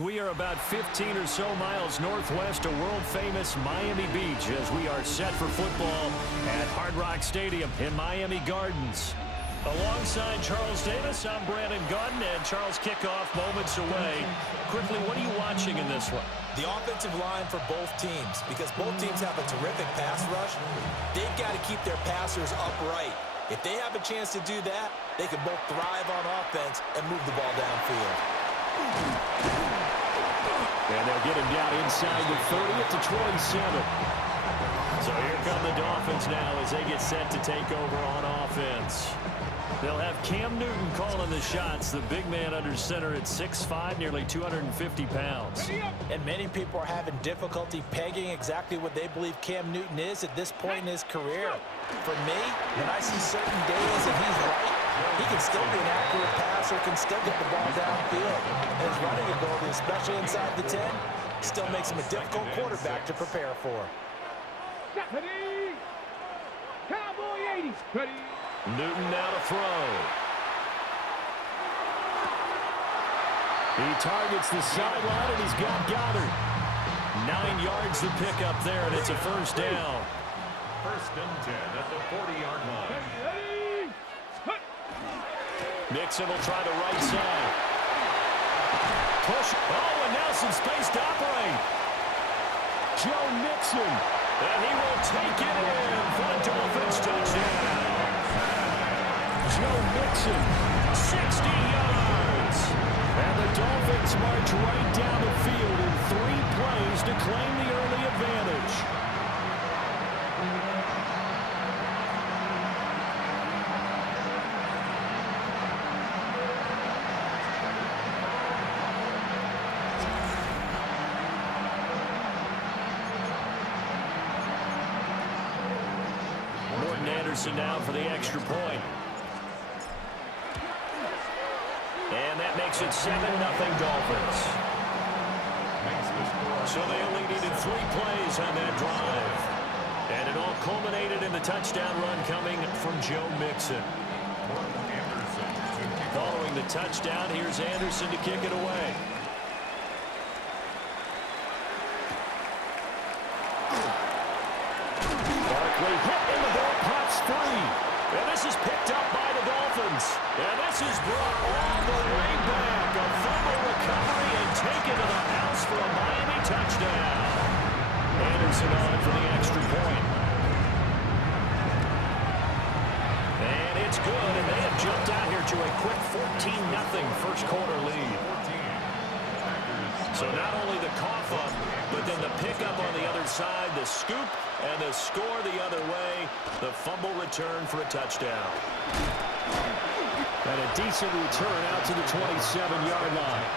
We are about 15 or so miles northwest of world-famous Miami Beach as we are set for football at Hard Rock Stadium in Miami Gardens. Alongside Charles Davis, I'm Brandon Gaudin, and Charles, kickoff moments away. Quickly, what are you watching in this one? The offensive line for both teams, because both teams have a terrific pass rush. They've got to keep their passers upright. If they have a chance to do that, they can both thrive on offense and move the ball downfield. And they'll get him down inside the 30 at the 27. So here come the Dolphins now as they get set to take over on offense. They'll have Cam Newton calling the shots, the big man under center at 6'5", nearly 250 pounds. And many people are having difficulty pegging exactly what they believe Cam Newton is at this point in his career. For me, when I see certain days and he's right, he can still be an accurate passer, can still get the ball downfield. And his running ability, especially inside the 10, still makes him a difficult quarterback to prepare for. Ready. Cowboy 80. Ready. Newton now to throw. He targets the sideline, and he's got Goddard. 9 yards to pick up there, and it's a first down. First and 10 at the 40-yard line. Ready. Mixon will try the right side. Push. Oh, and now some space to operate. Joe Mixon. And he will take it in for the Dolphins touchdown. Joe Mixon, 60 yards. And the Dolphins march right down the field in 3 plays to claim the early advantage. Now for the extra point. And that makes it 7-0 Dolphins. So they only needed 3 plays on that drive. And it all culminated in the touchdown run coming from Joe Mixon. Following the touchdown, here's Anderson to kick it away. Barkley hit in the ball, pops free. And this is picked up by the Dolphins. And this is brought all the way back. A fumble recovery and taken to the house for a Miami touchdown. Anderson on for the extra point. And it's good, and they have jumped out here to a quick 14-0 first quarter lead. So not only the cough up, but then the pickup on the other side, the scoop, and the score the other way, the fumble return for a touchdown. And a decent return out to the 27-yard line.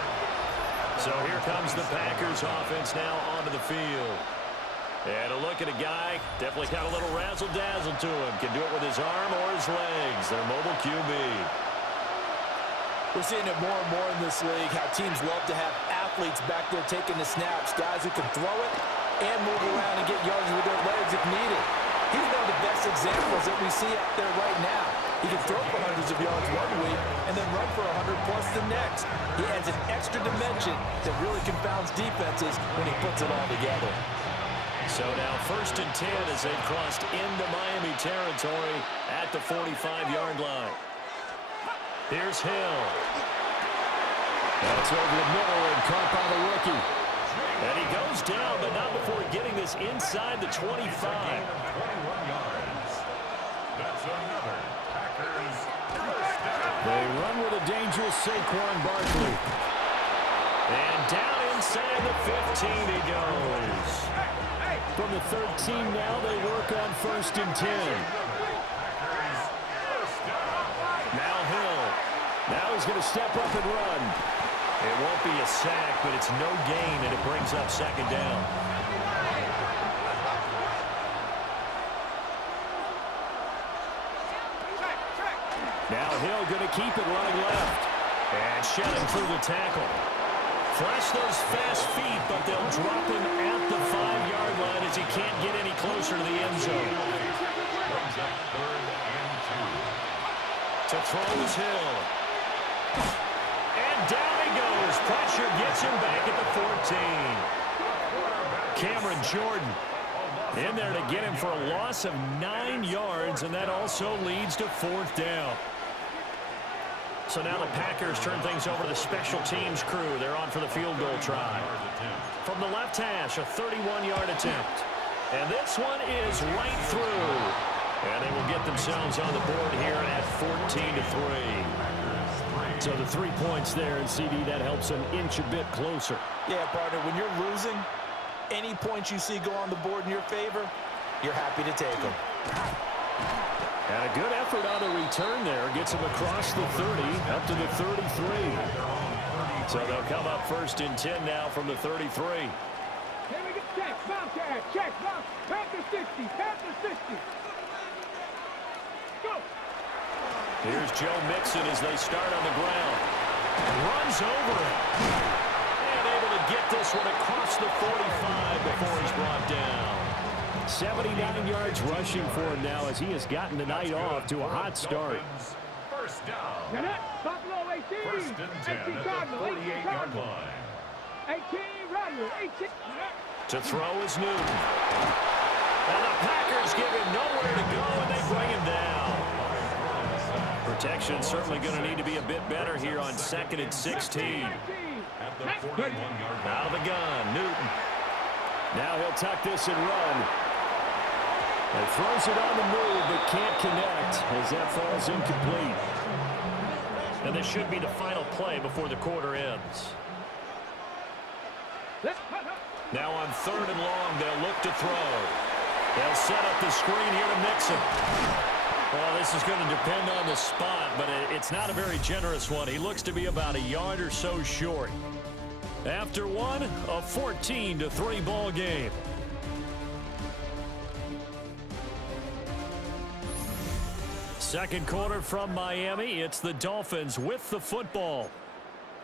So here comes the Packers offense now onto the field. And a look at a guy, definitely got a little razzle-dazzle to him. Can do it with his arm or his legs. Their mobile QB. We're seeing it more and more in this league, how teams love to have athletes back there taking the snaps, guys who can throw it and move around and get yards with their legs if needed. He's one of the best examples that we see out there right now. He can throw for hundreds of yards one week and then run for 100-plus the next. He adds an extra dimension that really confounds defenses when he puts it all together. So now first and 10 as they've crossed into Miami territory at the 45-yard line. Here's Hill. That's over the middle and caught by the rookie. And he goes down, but not before getting this inside the 25. 21 yards. That's another Packers first down. They run with a dangerous Saquon Barkley. And down inside the 15 he goes. From the 13 now, they work on first and 10. Now Hill. Now he's going to step up and run. It won't be a sack, but it's no gain, and it brings up second down. Now Hill going to keep it running left. And shedding through the tackle. Flash those fast feet, but they'll drop him at the 5-yard line as he can't get any closer to the end zone. To throw is Hill. And down he goes, pressure gets him back at the 14. Cameron Jordan in there to get him for a loss of 9 yards, and that also leads to 4th down. So now the Packers turn things over to the special teams crew. They're on for the field goal try. From the left hash, a 31-yard attempt. And this one is right through. And they will get themselves on the board here at 14-3. So the 3 points there, and CD, that helps them inch a bit closer. Yeah, partner, when you're losing, any points you see go on the board in your favor, you're happy to take them. And a good effort on the return there. Gets him across the 30, up to the 33. So they'll come up 1st and 10 now from the 33. Here we go. Check, Bobcat, check, Bob. Panther 60, Panther 60. Go. Here's Joe Mixon as they start on the ground. Runs over it. And able to get this one across the 45 before he's brought down. 79 yards rushing for him now as he has gotten the night off to a hot start. First down. Buffalo 18. 1st and 10 at the 48-yard line. 18, Rodler, 18. To throw is Newton. And the Packers give him nowhere to go, and they bring him down. Protection certainly going to need to be a bit better here on 2nd and 16. At the 41-yard line. Out of the gun, Newton. Now he'll tuck this and run. And throws it on the move, but can't connect as that falls incomplete. And this should be the final play before the quarter ends. Now on 3rd and long, they'll look to throw. They'll set up the screen here to Mixon. Well, this is going to depend on the spot, but it's not a very generous one. He looks to be about a yard or so short. After one, a 14-3 ball game. Second quarter from Miami. It's the Dolphins with the football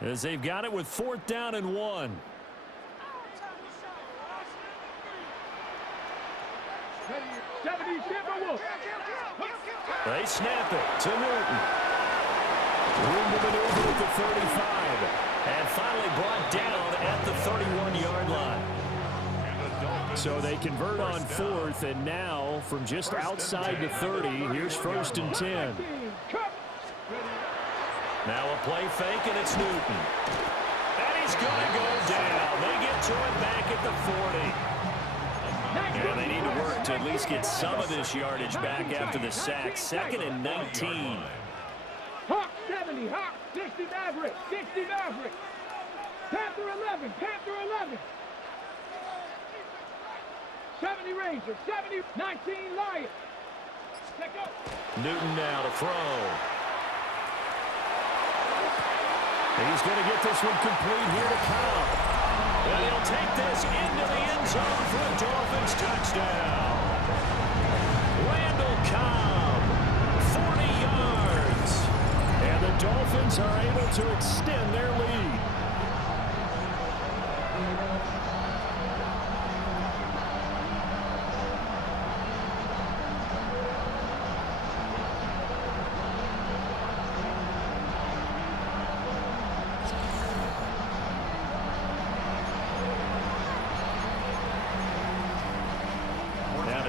as they've got it with 4th down and 1. They snap it to Newton. Room to maneuver at the 35. And finally brought down at the 31-yard line. So they convert on 4th, and now from just outside the 30, here's 1st and 10. Now a play fake, and it's Newton. And he's going to go down. They get to it back at the 40. And they need to work to at least get some of this yardage back after the sack. 2nd and 19. Hawk 70, Hawk 60 Maverick, 60 Maverick. Panther 11, Panther 11. 70 Ranger, 70, 19 Lion. Let go. Newton now to throw. He's going to get this one complete here to Cobb. And he'll take this into the end zone for a Dolphins touchdown. Randall Cobb, 40 yards. And the Dolphins are able to extend their lead.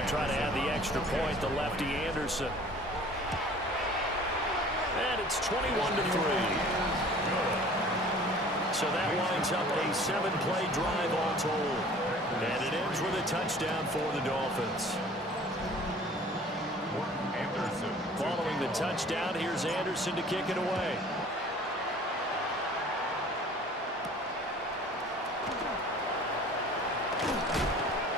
Try to add the extra point, the lefty Anderson. And it's 21-3. So that winds up a 7-play drive all told. And it ends with a touchdown for the Dolphins. Following the touchdown, here's Anderson to kick it away.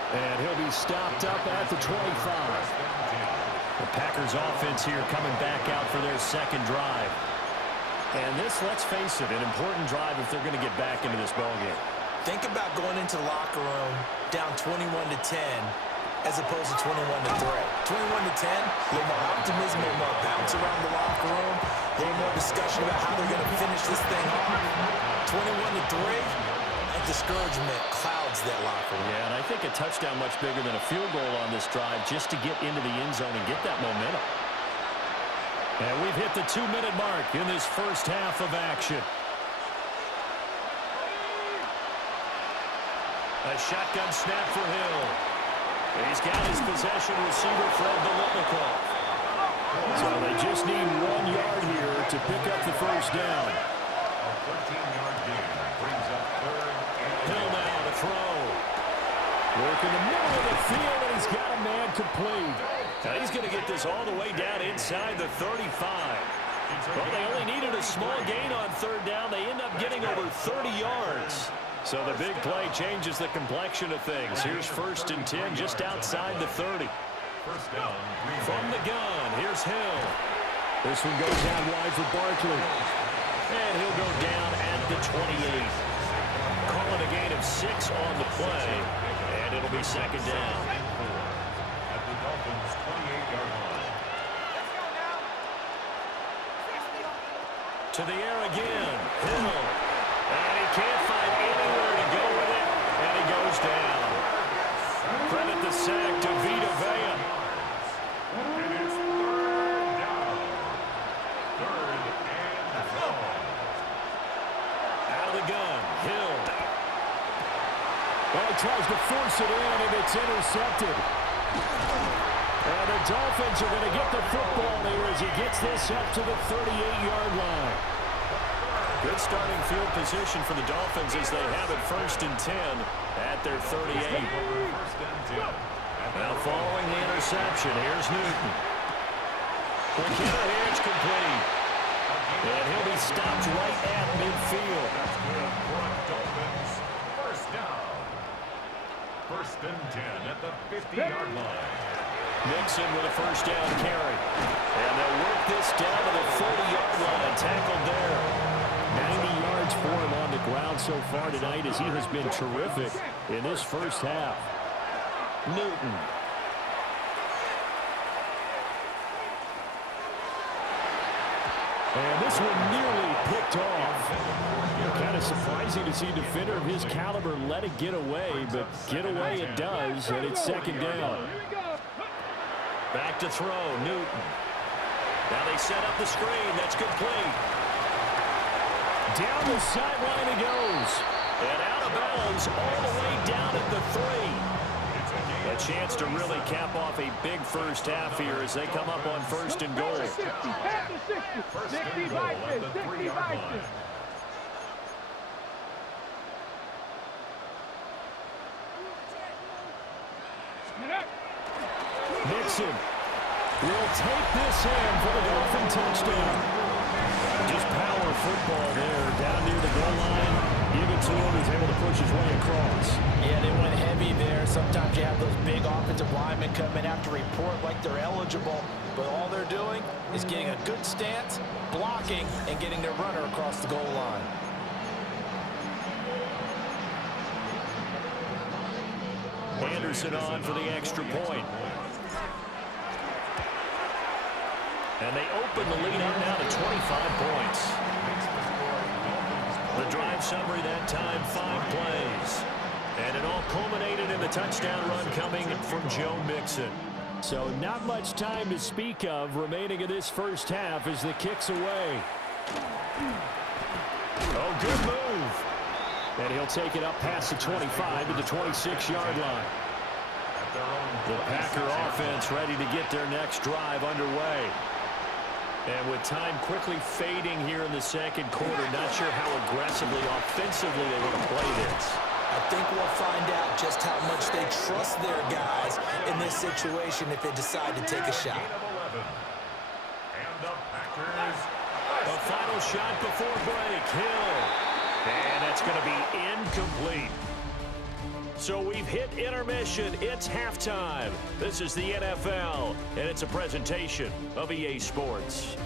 And he'll be stopped up at the 25. The Packers offense here coming back out for their second drive. And this, let's face it, an important drive if they're going to get back into this ballgame. Think about going into the locker room down 21-10 as opposed to 21-3. 21-10, a little more optimism, a little more bounce around the locker room, a little more discussion about how they're going to finish this thing off. 21-3. Discouragement clouds that locker room. Yeah, and I think a touchdown much bigger than a field goal on this drive just to get into the end zone and get that momentum. And we've hit the 2-minute mark in this first half of action. A shotgun snap for Hill. He's got his possession receiver, Fred Biletnikoff. So they just need 1 yard here to pick up the first down. A 13-yard gain brings up third and Hill now to throw. Work in the middle of the field, and he's got a man complete. Now he's going to get this all the way down inside the 35. Well, they only needed a small gain on third down. They end up getting over 30 yards. So the big play changes the complexion of things. Here's 1st and 10 just outside the 30. first down. From the gun, here's Hill. This one goes out wide for Barkley. And he'll go down at the 28. Call it a gain of 6 on the play. And it'll be second down. At the Dolphins' 28-yard line. To the air again. Hill. And he can't find anywhere to go with it. And he goes down. Credit the sack to Vita Vea. And it's third down. Third and long. Out of the gun. Hill. Well, he tries to force it in, and it's intercepted. And the Dolphins are going to get the football there as he gets this up to the 38-yard line. Good starting field position for the Dolphins as they have it 1st and 10 at their 38. First and 10. Now following the interception, here's Newton. Quick hitter, here's complete. And he'll be stopped right at midfield. That's good for the Dolphins. First down. First and 10 at the 50-yard line. Mixon with a first down carry. And they'll work this down to the 40-yard line. Tackled there. 90 yards for him on the ground so far tonight as he has been terrific in this first half. Newton. And this one nearly picked off. Kind of surprising to see a defender of his caliber let it get away, but get away it does, and it's second down. Back to throw, Newton. Now they set up the screen. That's complete. Down the sideline he goes. And out of bounds all the way down at the 3. A chance to really cap off a big first half here as they come up on 1st and goal. First and goal at the 3-yard line. Nixon will take this in for the Dolphin touchdown. Just power football there down near the goal line. Give it to him. He's able to push his way across. Yeah, they went heavy there. Sometimes you have those big offensive linemen come in after report like they're eligible, but all they're doing is getting a good stance, blocking, and getting their runner across the goal line. Anderson on for the extra point. And they open the lead up now to 25 points. The drive summary that time, 5 plays. And it all culminated in the touchdown run coming from Joe Mixon. So not much time to speak of remaining in this first half as the kick's away. Oh, good move. And he'll take it up past the 25 to the 26-yard line. The Packer offense ready to get their next drive underway. And with time quickly fading here in the second quarter, not sure how aggressively, offensively they want to play this. I think we'll find out just how much they trust their guys in this situation if they decide to take a shot. And the Packers. A final shot before break. Hill. And that's going to be incomplete. So we've hit intermission. It's halftime. This is the NFL, and it's a presentation of EA Sports.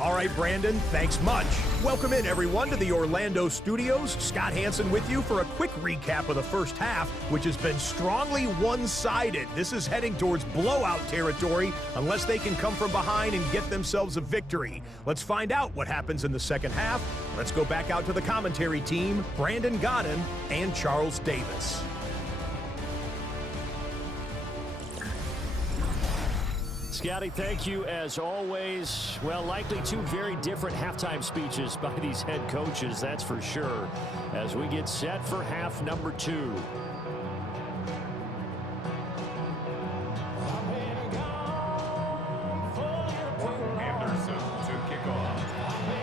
All right, Brandon, thanks much. Welcome in, everyone, to the Orlando studios. Scott Hansen with you for a quick recap of the first half, which has been strongly one-sided. This is heading towards blowout territory unless they can come from behind and get themselves a victory. Let's find out what happens in the second half. Let's go back out to the commentary team, Brandon Godden and Charles Davis. Scotty, thank you as always. Well, likely two very different halftime speeches by these head coaches, that's for sure, as we get set for half number 2.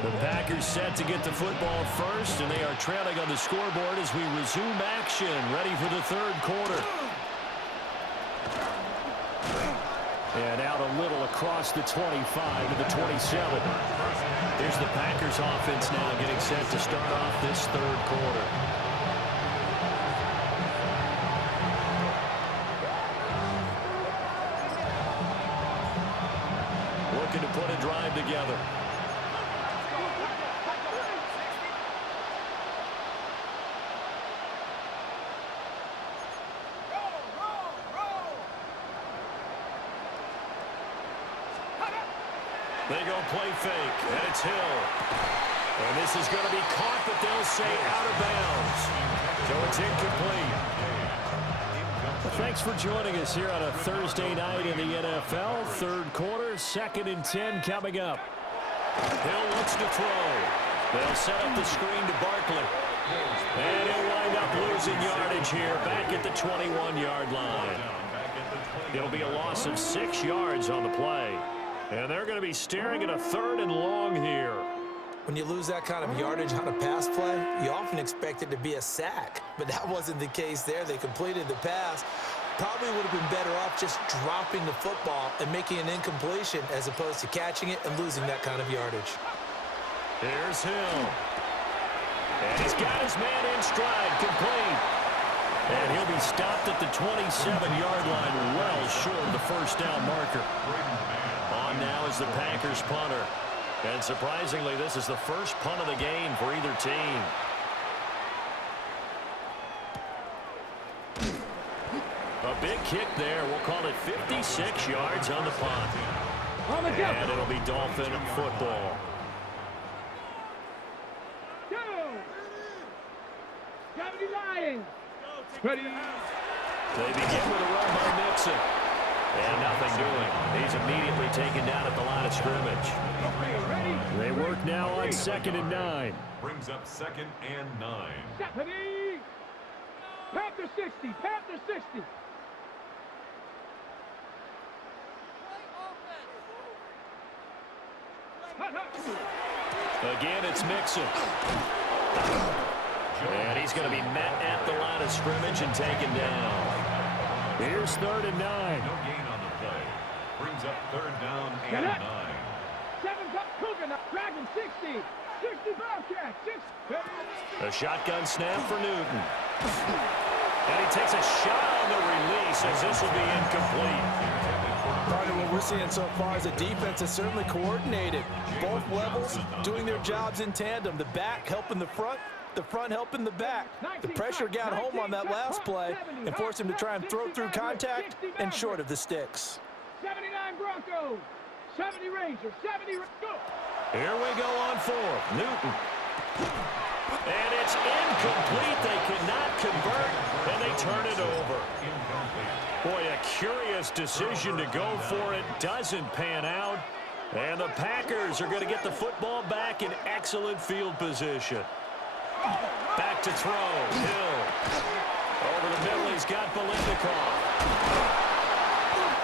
The Packers set to get the football first, and they are trailing on the scoreboard as we resume action, ready for the third quarter. And out a little across the 25 to the 27. Here's the Packers offense now getting set to start off this third quarter. Looking to put a drive together. They go play fake, and it's Hill. And this is going to be caught, but they'll say out of bounds. So it's incomplete. Well, thanks for joining us here on a Thursday night in the NFL. Third quarter, 2nd and 10 coming up. Hill looks to throw. They'll set up the screen to Barkley. And he'll wind up losing yardage here back at the 21-yard line. It'll be a loss of 6 yards on the play. And they're going to be staring at a 3rd and long here. When you lose that kind of yardage on a pass play, you often expect it to be a sack. But that wasn't the case there. They completed the pass. Probably would have been better off just dropping the football and making an incompletion as opposed to catching it and losing that kind of yardage. Here's Hill. And he's got his man in stride, complete. And he'll be stopped at the 27-yard line, well short of the first down marker. On now is the Packers punter. And surprisingly, this is the first punt of the game for either team. A big kick there. We'll call it 56 yards on the punt. And it'll be Dolphin football. Go! 70 Lions! Ready? They begin with a run by Mixon. And nothing doing. He's immediately taken down at the line of scrimmage. They work now on 2nd and 9. Brings up 2nd and 9. Stephanie! Panther 60! Panther 60! Again, it's Mixon. And he's going to be met at the line of scrimmage and taken down. Here's 3rd and 9. No gain on the play. Brings up 3rd down and 9. 7's up, Cougar, Dragon 60. 60 Bobcat, 6. A shotgun snap for Newton. And he takes a shot on the release as this will be incomplete. Part of what we're seeing so far is the defense is certainly coordinated. Both levels doing their jobs in tandem. The back helping the front helping the back. The pressure got home on that last play and forced him to try and throw through contact and short of the sticks. 79 Broncos, 70 Rangers, 70 go. Here we go on 4th. Newton. And it's incomplete. They could not convert, and they turn it over. Boy, a curious decision to go for it. Doesn't pan out. And the Packers are going to get the football back in excellent field position. Back to throw. Hill. Over the middle, he's got Biletnikoff.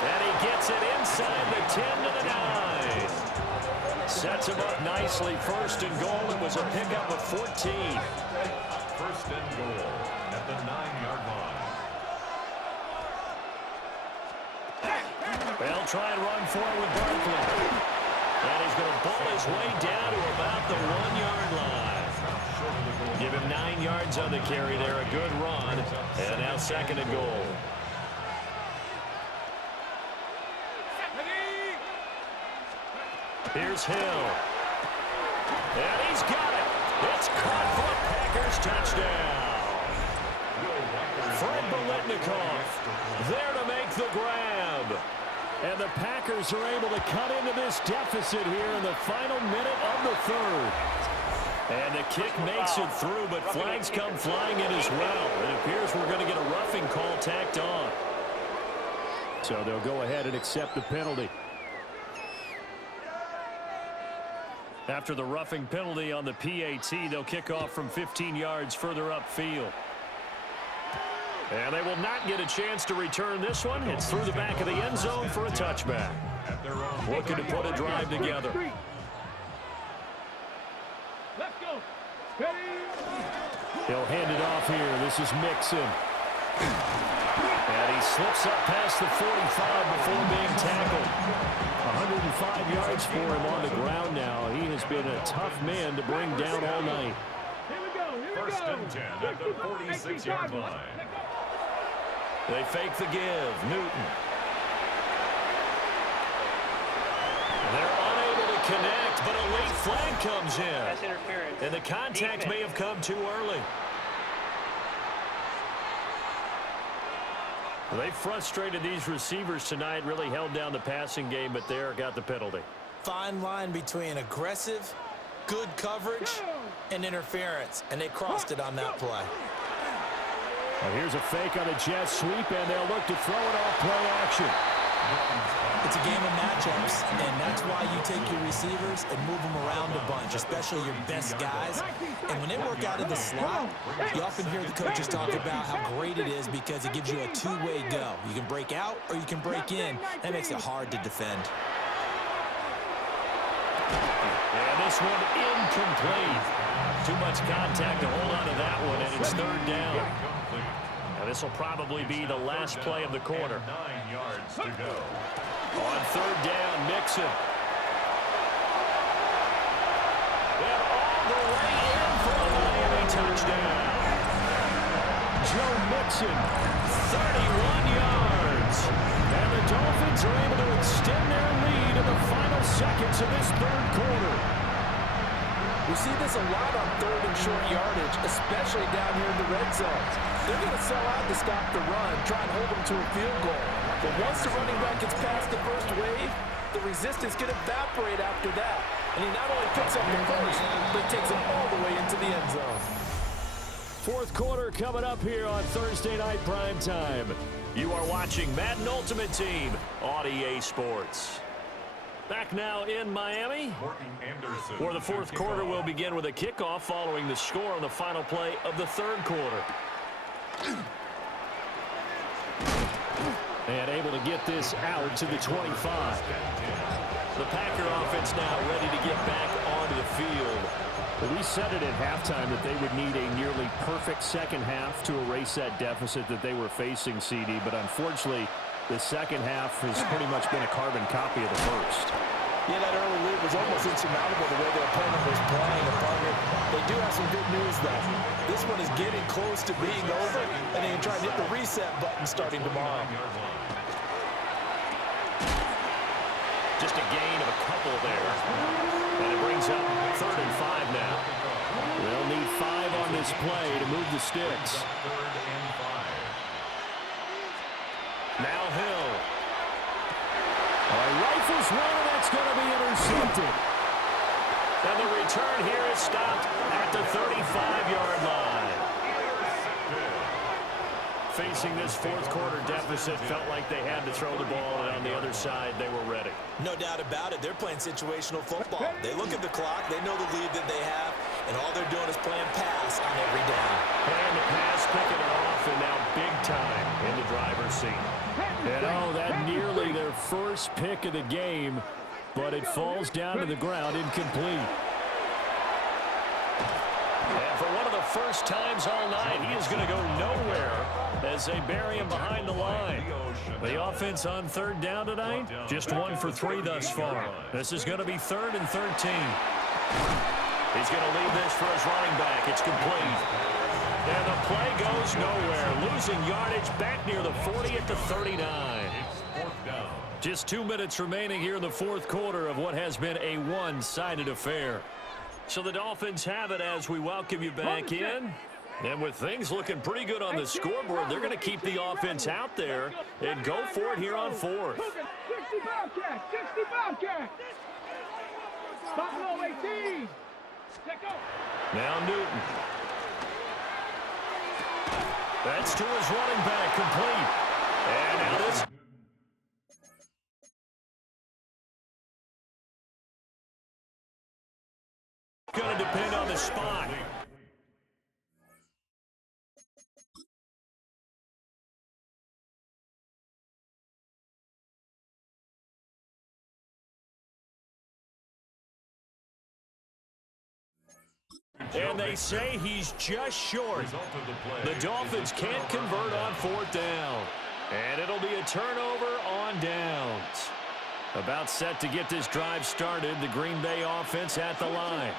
And he gets it inside the 10 to the 9. Sets him up nicely. 1st and goal. It was a pickup of 14. 1st and goal at the 9-yard line. They'll try and run for it with Barkley. And he's going to ball his way down to about the 1-yard line. Give him 9 yards on the carry there. A good run. And now 2nd and goal. Here's Hill. And he's got it. It's caught for a Packers touchdown. Fred Biletnikoff there to make the grab. And the Packers are able to cut into this deficit here in the final minute of the 3rd. And the kick makes it through, but flags come flying in as well. It appears we're going to get a roughing call tacked on. So they'll go ahead and accept the penalty. After the roughing penalty on the PAT, they'll kick off from 15 yards further upfield. And they will not get a chance to return this one. It's through the back of the end zone for a touchback. Looking to put a drive together. Let's go. He'll hand it off here. This is Mixon. And he slips up past the 45 before being tackled. 105 yards for him on the ground now. He has been a tough man to bring down all night. Here we go. First and 10 at the 46-yard line. They fake the give. Newton. They're unable to connect, but a late flag comes in. That's interference. And the contact may have come too early. They frustrated these receivers tonight, really held down the passing game, but there got the penalty. Fine line between aggressive, good coverage, and interference, and they crossed it on that play. Well, here's a fake on a jet sweep, and they'll look to throw it off play action. It's a game of matchups, and that's why you take your receivers and move them around a bunch, especially your best guys. And when they work out of the slot, you often hear the coaches talk about how great it is because it gives you a two-way go. You can break out or you can break in. That makes it hard to defend. And this one incomplete. Too much contact to hold on to that one, and it's third down. Now this will probably be the last play of the quarter. 9 yards to go. On third down, Mixon. And all the way in for a Miami touchdown. Joe Mixon, 31 yards. And the Dolphins are able to extend their lead in the final seconds of this third quarter. We see this a lot on third and short yardage, especially down here in the red zone. They're going to sell out to stop the run, try and hold them to a field goal. But once the running back gets past the first wave, the resistance can evaporate after that. And he not only picks up the first, but takes it all the way into the end zone. Fourth quarter coming up here on Thursday Night Primetime. You are watching Madden Ultimate Team on EA Sports. Back now in Miami, where the fourth quarter will begin with a kickoff following the score on the final play of the third quarter. And able to get this out to the 25. The Packer offense now ready to get back onto the field. We said it at halftime that they would need a nearly perfect second half to erase that deficit that they were facing, CD, but unfortunately, the second half has pretty much been a carbon copy of the first. Yeah, that early lead was almost insurmountable the way their opponent was playing. They do have some good news, though. This one is getting close to being over, and they can try to hit the reset button starting tomorrow. Just a gain of a couple there. And it brings up 3rd and 5 now. They'll need 5 on this play to move the sticks. Now Hill. Rifles one, and that's going to be intercepted. And the return here is stopped at the 35-yard line. Facing this fourth quarter deficit, felt like they had to throw the ball, and on the other side, they were ready. No doubt about it. They're playing situational football. They look at the clock, they know the lead that they have, and all they're doing is playing pass on every down. Playing the pass, picking it off, and now big time in the driver's seat. And oh, that nearly their first pick of the game, but it falls down to the ground incomplete. And for one of the first times all night, he is going to go nowhere as they bury him behind the line. The offense on third down tonight, just 1 for 3 thus far. This is going to be 3rd and 13. He's going to leave this for his running back. It's complete. And the play goes nowhere. Losing yardage back near the 40 at the 39. Just 2 minutes remaining here in the fourth quarter of what has been a one-sided affair. So the Dolphins have it as we welcome you back in. And with things looking pretty good on the scoreboard, they're going to keep the offense out there and go for it here on fourth. 60 Bobcats! 60 Bobcats! Buffalo 18! Let go! Now Newton. That's to his running back, complete. And now this And they say he's just short. The Dolphins can't convert on fourth down. And it'll be a turnover on downs. About set to get this drive started, the Green Bay offense at the line.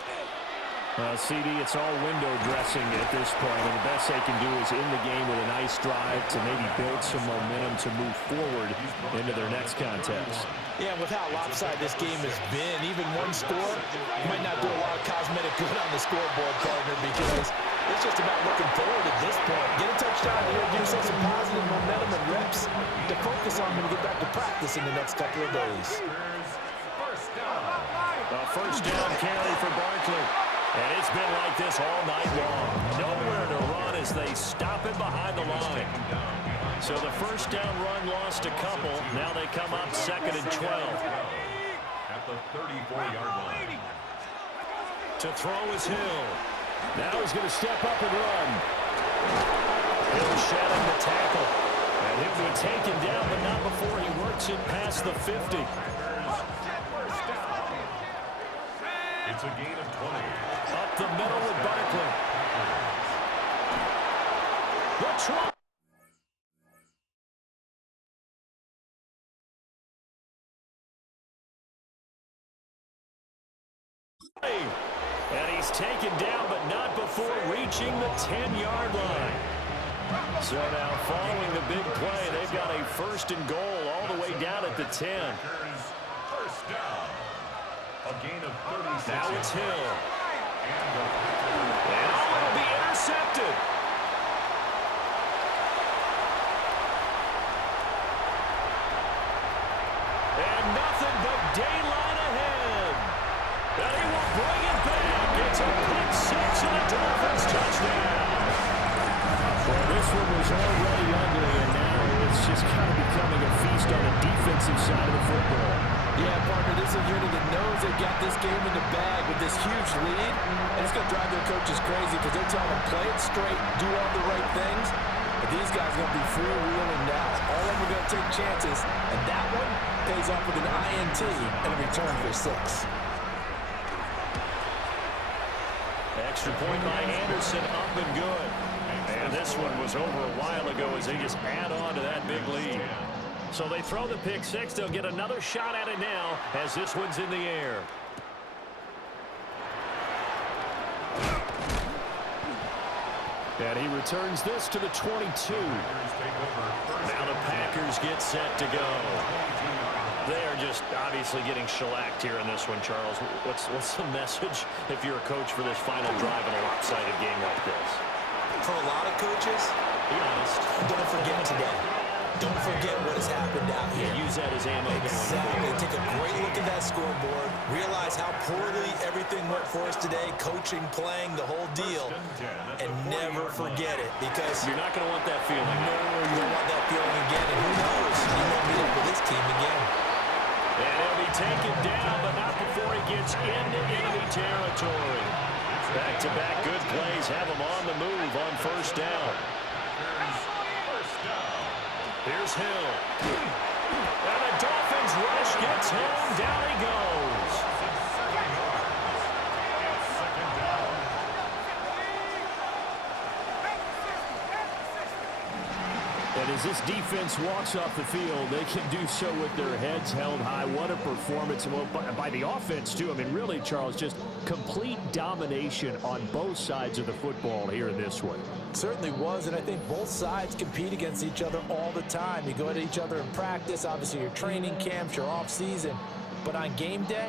CD, it's all window dressing at this point, and the best they can do is in the game with a nice drive to maybe build some momentum to move forward into their next contest. Yeah, with how lopsided this game has been, even one score might not do a lot of cosmetic good on the scoreboard, partner, because it's just about looking forward at this point. Get a touchdown here, give yourself some positive momentum and reps to focus on when you get back to practice in the next couple of days. A first down carry for Barkley. And it's been like this all night long. Nowhere to run as they stop him behind the line. So the first down run lost a couple. Now they come up 2nd and 12. At the 34-yard line. To throw is Hill. Now he's going to step up and run. Hill shedding the tackle. And he'll be taken down, but not before he works it past the 50. It's a gain of 20. Up the middle with Barkley. The try. And he's taken down, but not before reaching the 10-yard line. So now following the big play, they've got a 1st and goal all the way down at the 10. First down. A gain of 36. Now it's Hill. And it'll be intercepted. And nothing but daylight ahead. And he will bring it back. It's a pick six and a Dolphins touchdown. Well, this one was already ugly, and now it's just kind of becoming a feast on the defensive side of the football. Yeah, partner, this is a unit that knows they've got this game in the bag with this huge lead. And it's going to drive their coaches crazy because they're telling them play it straight, do all the right things. But these guys are going to be freewheeling now. All of them are going to take chances. And that one pays off with an INT and a return for 6. Extra point by Anderson, up and good. And this one was over a while ago as they just add on to that big lead. So they throw the pick six. They'll get another shot at it now as this one's in the air. And he returns this to the 22. Now the Packers get set to go. They are just obviously getting shellacked here in this one, Charles. What's the message if you're a coach for this final drive in a lopsided game like this? For a lot of coaches, be honest, don't forget today. Don't forget what has happened out here. Use that as ammo. Exactly. Take a great look at that scoreboard. Realize how poorly everything went for us today. Coaching, playing, the whole deal. And never forget it because you're not going to want that feeling. No, you don't want that feeling again. And who knows? You won't meet up with this team again. And he'll be taken down, but not before he gets into enemy territory. Back-to-back good plays have him on the move on first down. Here's Hill. And the Dolphins rush gets home. Down he goes. And as this defense walks off the field, they can do so with their heads held high. What a performance by the offense, too. I mean, really, Charles, just complete domination on both sides of the football here in this one. Certainly was, and I think both sides compete against each other all the time. You go at each other in practice, obviously your training camps, your off-season. But on game day,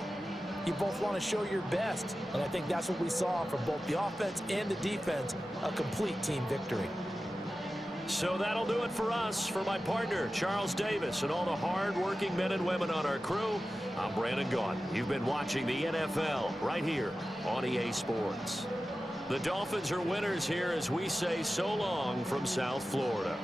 you both want to show your best. And I think that's what we saw from both the offense and the defense, a complete team victory. So that'll do it for us. For my partner, Charles Davis, and all the hard-working men and women on our crew, I'm Brandon Gaudin. You've been watching the NFL right here on EA Sports. The Dolphins are winners here as we say so long from South Florida.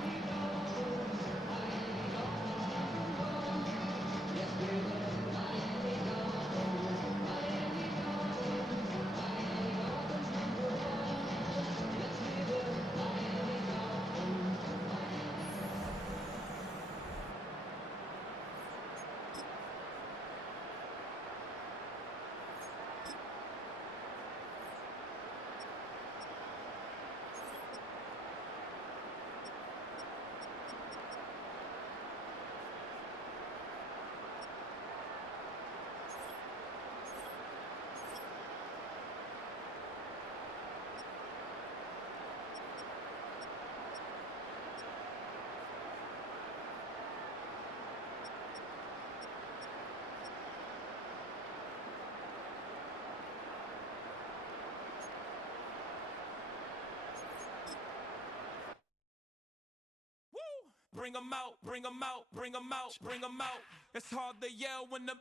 bring 'em out, bring 'em out, bring 'em out, bring 'em out. It's hard to yell when the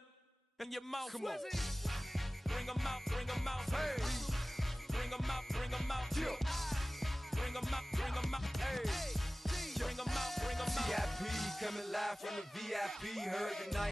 in your mouth. Come on. Bring 'em out, bring 'em out. Hey. Bring 'em out, bring 'em out. Yeah. Bring 'em out, bring 'em out. Hey. Bring 'em out, bring 'em out. VIP coming live from the VIP. Heard tonight.